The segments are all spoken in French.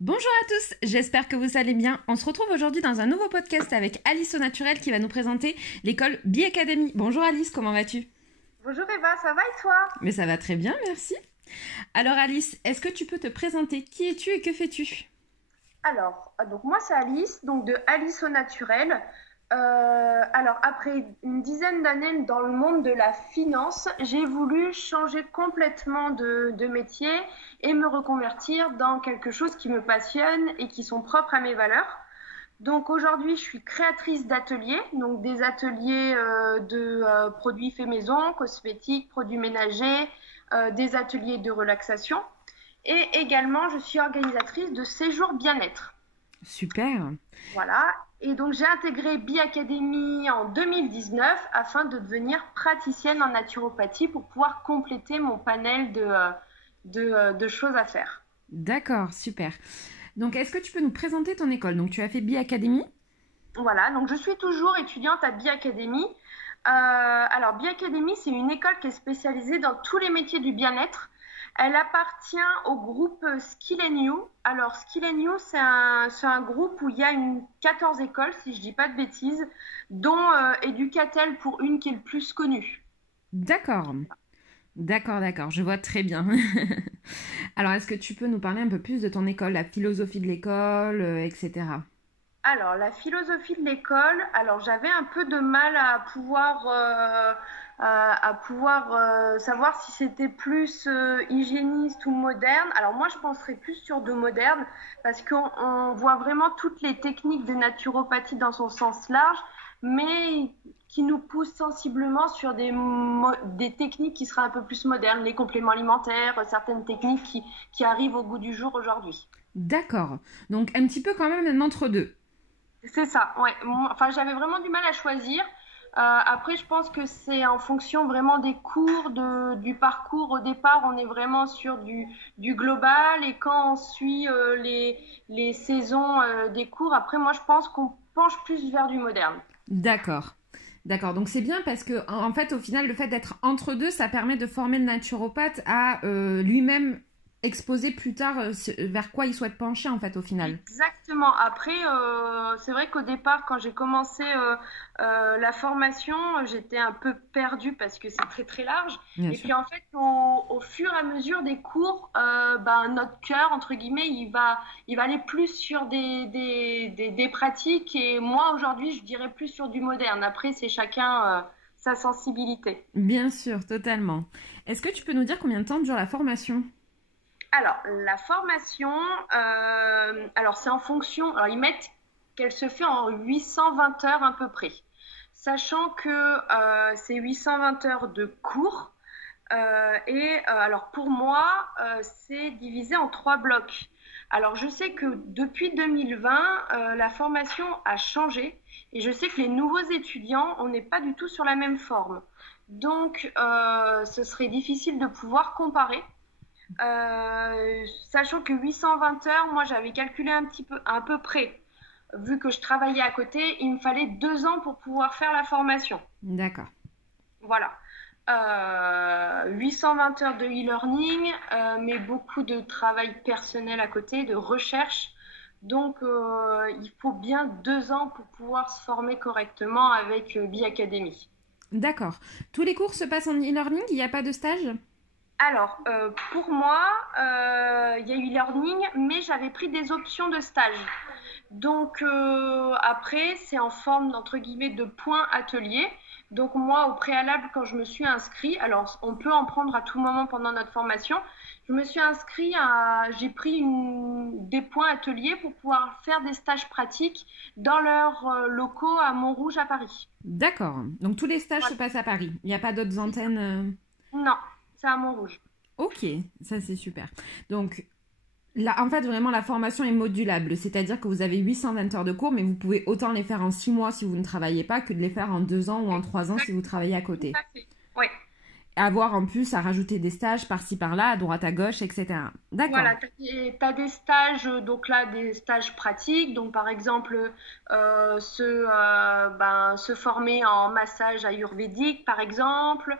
Bonjour à tous, j'espère que vous allez bien. On se retrouve aujourd'hui dans un nouveau podcast avec Alice au Naturel qui va nous présenter l'école Academy. Bonjour Alice, comment vas-tu? Bonjour Eva, ça va et toi? Mais ça va très bien, merci. Alors Alice, est-ce que tu peux te présenter? Qui es-tu et que fais-tu? Donc moi c'est Alice, donc de Alice au Naturel. Après une dizaine d'années dans le monde de la finance, j'ai voulu changer complètement de métier et me reconvertir dans quelque chose qui me passionne et qui sont propres à mes valeurs. Donc aujourd'hui, je suis créatrice d'ateliers, donc des ateliers de produits faits maison, cosmétiques, produits ménagers, des ateliers de relaxation. Et également, je suis organisatrice de séjours bien-être. Super. Voilà. Et donc, j'ai intégré Academy en 2019 afin de devenir praticienne en naturopathie pour pouvoir compléter mon panel de choses à faire. D'accord, super. Donc est-ce que tu peux nous présenter ton école? Donc tu as fait Academy? Voilà, donc je suis toujours étudiante à Academy. Academy, c'est une école qui est spécialisée dans tous les métiers du bien-être. Elle appartient au groupe Skill You. Alors, Skill You, c'est un groupe où il y a 14 écoles, si je dis pas de bêtises, dont Educatel pour une qui est le plus connue. D'accord. D'accord, je vois très bien. Alors, est-ce que tu peux nous parler un peu plus de ton école, la philosophie de l'école, etc. Alors, la philosophie de l'école, j'avais un peu de mal à pouvoir savoir si c'était plus hygiéniste ou moderne. Alors moi, je penserais plus sur de moderne parce qu'on voit vraiment toutes les techniques de naturopathie dans son sens large, mais qui nous poussent sensiblement sur des techniques qui seraient un peu plus modernes, les compléments alimentaires, certaines techniques qui arrivent au goût du jour aujourd'hui. D'accord. Donc un petit peu quand même un entre-deux. C'est ça, ouais. Enfin, j'avais vraiment du mal à choisir. Après, je pense que c'est en fonction vraiment des cours, du parcours. Au départ, on est vraiment sur du global et quand on suit les saisons des cours, après, moi, je pense qu'on penche plus vers du moderne. D'accord. D'accord, donc c'est bien parce que en fait au final le fait d'être entre deux ça permet de former le naturopathe à lui-même exposer plus tard vers quoi il souhaite pencher en fait au final. Exactement. Après, c'est vrai qu'au départ, quand j'ai commencé la formation, j'étais un peu perdue parce que c'est très très large. Bien Et sûr. puis en fait, au fur et à mesure des cours, notre cœur, entre guillemets, il va aller plus sur des pratiques. Et moi, aujourd'hui, je dirais plus sur du moderne. Après, c'est chacun sa sensibilité. Bien sûr, totalement. Est-ce que tu peux nous dire combien de temps dure la formation? Alors, la formation, c'est en fonction. Alors, ils mettent qu'elle se fait en 820 heures à peu près. Sachant que c'est 820 heures de cours. Alors, pour moi, c'est divisé en trois blocs. Alors, je sais que depuis 2020, la formation a changé. Et je sais que les nouveaux étudiants, on n'est pas du tout sur la même forme. Donc, ce serait difficile de pouvoir comparer. Sachant que 820 heures, moi j'avais calculé un petit peu, à peu près, vu que je travaillais à côté, il me fallait 2 ans pour pouvoir faire la formation. D'accord. Voilà. 820 heures de e-learning, mais beaucoup de travail personnel à côté, de recherche. Donc, il faut bien 2 ans pour pouvoir se former correctement avec Academy. D'accord. Tous les cours se passent en e-learning, il n'y a pas de stage? Alors, pour moi, il y a eu learning, mais j'avais pris des options de stage. Donc, après, c'est en forme, entre guillemets, de points atelier. Donc, moi, au préalable, quand je me suis inscrit, alors, on peut en prendre à tout moment pendant notre formation, je me suis inscrit j'ai pris des points ateliers pour pouvoir faire des stages pratiques dans leurs locaux à Montrouge, à Paris. D'accord. Donc tous les stages se Voilà. passent à Paris. Il n'y a pas d'autres antennes. Non, c'est à Montrouge. Ok, ça c'est super. Donc là, en fait, vraiment, la formation est modulable. C'est-à-dire que vous avez 820 heures de cours, mais vous pouvez autant les faire en 6 mois si vous ne travaillez pas que de les faire en 2 ans ou en 3 ans si vous travaillez à Tout côté. à fait. Oui. Avoir en plus à rajouter des stages par-ci par-là, à droite à gauche, etc. D'accord. Voilà, t'as des stages, donc là, des stages pratiques, donc par exemple, se former en massage ayurvédique, par exemple,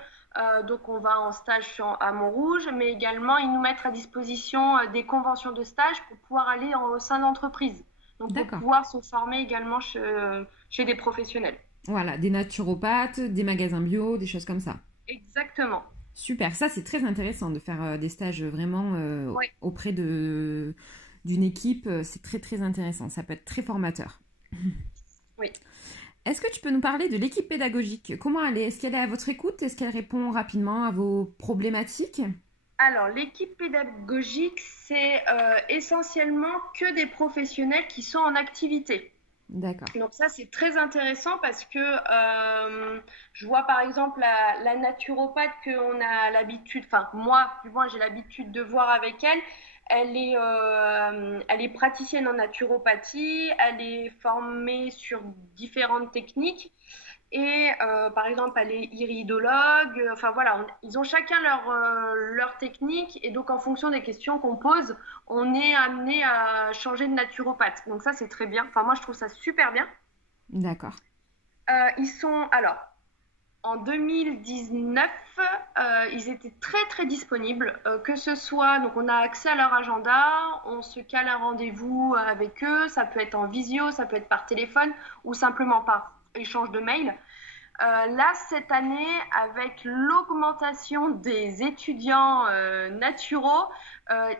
Donc, on va en stage à Montrouge, mais également, ils nous mettent à disposition des conventions de stage pour pouvoir aller au sein d'entreprises. Donc, pour D'accord. pouvoir se former également chez des professionnels. Voilà, des naturopathes, des magasins bio, des choses comme ça. Exactement. Super, ça c'est très intéressant de faire des stages vraiment Oui, auprès d'une équipe. C'est très très intéressant, ça peut être très formateur. oui. Est-ce que tu peux nous parler de l'équipe pédagogique? Comment elle est? Est-ce qu'elle est à votre écoute? Est-ce qu'elle répond rapidement à vos problématiques? Alors, l'équipe pédagogique, c'est essentiellement que des professionnels qui sont en activité. D'accord. Donc ça, c'est très intéressant parce que je vois par exemple la naturopathe qu'on a l'habitude, enfin moi, du moins j'ai l'habitude de voir avec elle. Elle est praticienne en naturopathie, elle est formée sur différentes techniques et par exemple elle est iridologue. Enfin voilà, ils ont chacun leur technique et donc en fonction des questions qu'on pose, on est amené à changer de naturopathe. Donc ça, c'est très bien. Enfin moi, je trouve ça super bien. D'accord. Ils sont, alors, en 2019, ils étaient très très disponibles, que ce soit, donc on a accès à leur agenda, on se cale un rendez-vous avec eux, ça peut être en visio, ça peut être par téléphone ou simplement par échange de mails. Là, cette année, avec l'augmentation des étudiants naturaux,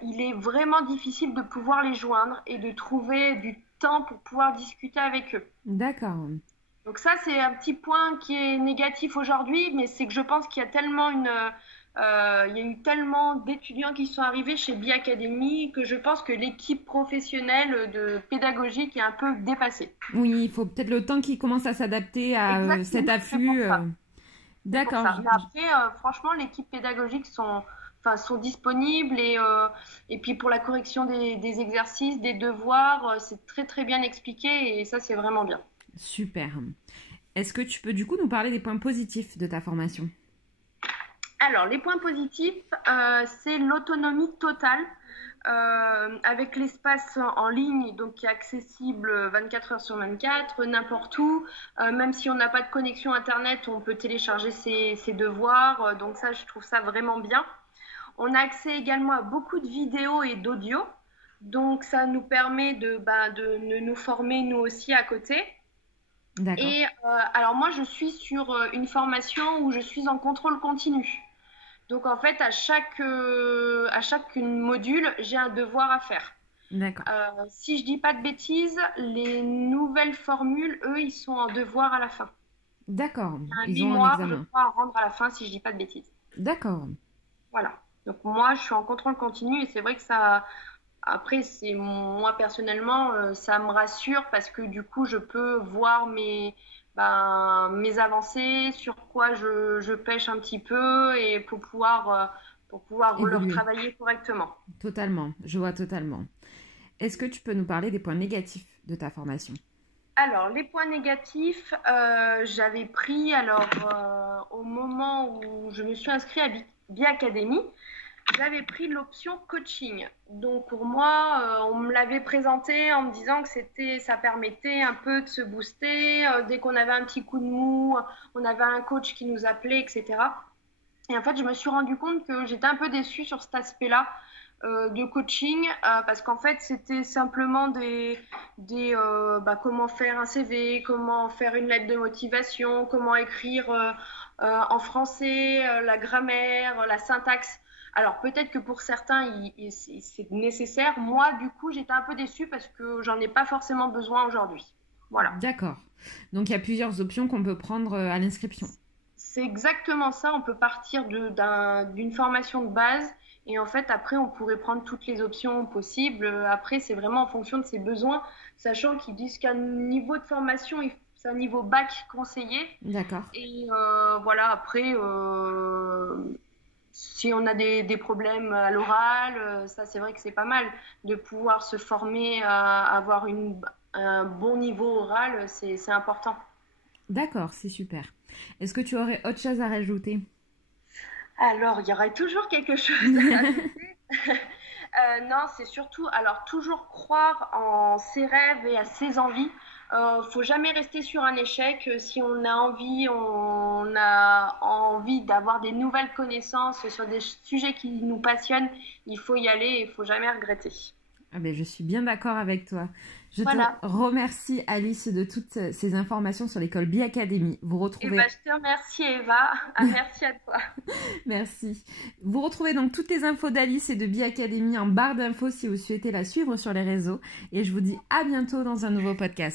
il est vraiment difficile de pouvoir les joindre et de trouver du temps pour pouvoir discuter avec eux. D'accord. Donc ça, c'est un petit point qui est négatif aujourd'hui, mais c'est que je pense qu'il y a tellement il y a eu tellement d'étudiants qui sont arrivés chez Biacademy que je pense que l'équipe professionnelle de pédagogique est un peu dépassée. Oui, il faut peut-être le temps qu'ils commencent à s'adapter à cet Exactement, c'est pour afflux. ça. C'est pour D'accord. ça. Mais après, franchement, l'équipe pédagogique sont disponibles et puis pour la correction des exercices, des devoirs, c'est très très bien expliqué et ça, c'est vraiment bien. Super. Est-ce que tu peux du coup nous parler des points positifs de ta formation? Alors, les points positifs, c'est l'autonomie totale avec l'espace en ligne, donc qui est accessible 24 heures sur 24, n'importe où. Même si on n'a pas de connexion Internet, on peut télécharger ses devoirs. Donc ça, je trouve ça vraiment bien. On a accès également à beaucoup de vidéos et d'audio. Donc ça nous permet de nous former nous aussi à côté. D'accord. Et alors moi, je suis sur une formation où je suis en contrôle continu. Donc en fait, à chaque module, j'ai un devoir à faire. D'accord. Si je dis pas de bêtises, les nouvelles formules, eux, ils sont en devoir à la fin. D'accord. Il y a un Ils 8 ont un mois, je examen. crois, à rendre à la fin si je dis pas de bêtises. D'accord. Voilà. Donc moi, je suis en contrôle continu et c'est vrai que ça, après, c'est moi personnellement, ça me rassure parce que du coup, je peux voir mes avancées, sur quoi je pêche un petit peu et pour pouvoir leur Évoluer. travailler correctement. Totalement. Je vois totalement. Est-ce que tu peux nous parler des points négatifs de ta formation? Alors, les points négatifs, j'avais pris, au moment où je me suis inscrite à Biacademy, j'avais pris l'option coaching. Donc pour moi, on me l'avait présenté en me disant que ça permettait un peu de se booster. Dès qu'on avait un petit coup de mou, on avait un coach qui nous appelait, etc. Et en fait, je me suis rendu compte que j'étais un peu déçue sur cet aspect-là de coaching parce qu'en fait, c'était simplement comment faire un CV, comment faire une lettre de motivation, comment écrire en français, la grammaire, la syntaxe. Alors peut-être que pour certains, c'est nécessaire. Moi, du coup, j'étais un peu déçue parce que j'en ai pas forcément besoin aujourd'hui. Voilà. D'accord. Donc il y a plusieurs options qu'on peut prendre à l'inscription. C'est exactement ça. On peut partir d'une formation de base et en fait, après, on pourrait prendre toutes les options possibles. Après, c'est vraiment en fonction de ses besoins, sachant qu'ils disent qu'un niveau de formation, c'est un niveau bac conseillé. D'accord. Et voilà, après, si on a des problèmes à l'oral, ça, c'est vrai que c'est pas mal de pouvoir se former à avoir un bon niveau oral, c'est important. D'accord, c'est super. Est-ce que tu aurais autre chose à rajouter? Alors, il y aurait toujours quelque chose à rajouter. Non, c'est surtout, alors toujours croire en ses rêves et à ses envies. Faut jamais rester sur un échec. Si on a envie d'avoir des nouvelles connaissances sur des sujets qui nous passionnent, il faut y aller et il faut jamais regretter. Ah ben, je suis bien d'accord avec toi. Je Voilà. te remercie, Alice, de toutes ces informations sur l'école Biacademy. Vous Et retrouvez... ben, je te remercie, Eva. Ah, merci à toi. Merci. Vous retrouvez donc toutes les infos d'Alice et de Biacademy en barre d'infos si vous souhaitez la suivre sur les réseaux. Et je vous dis à bientôt dans un nouveau podcast.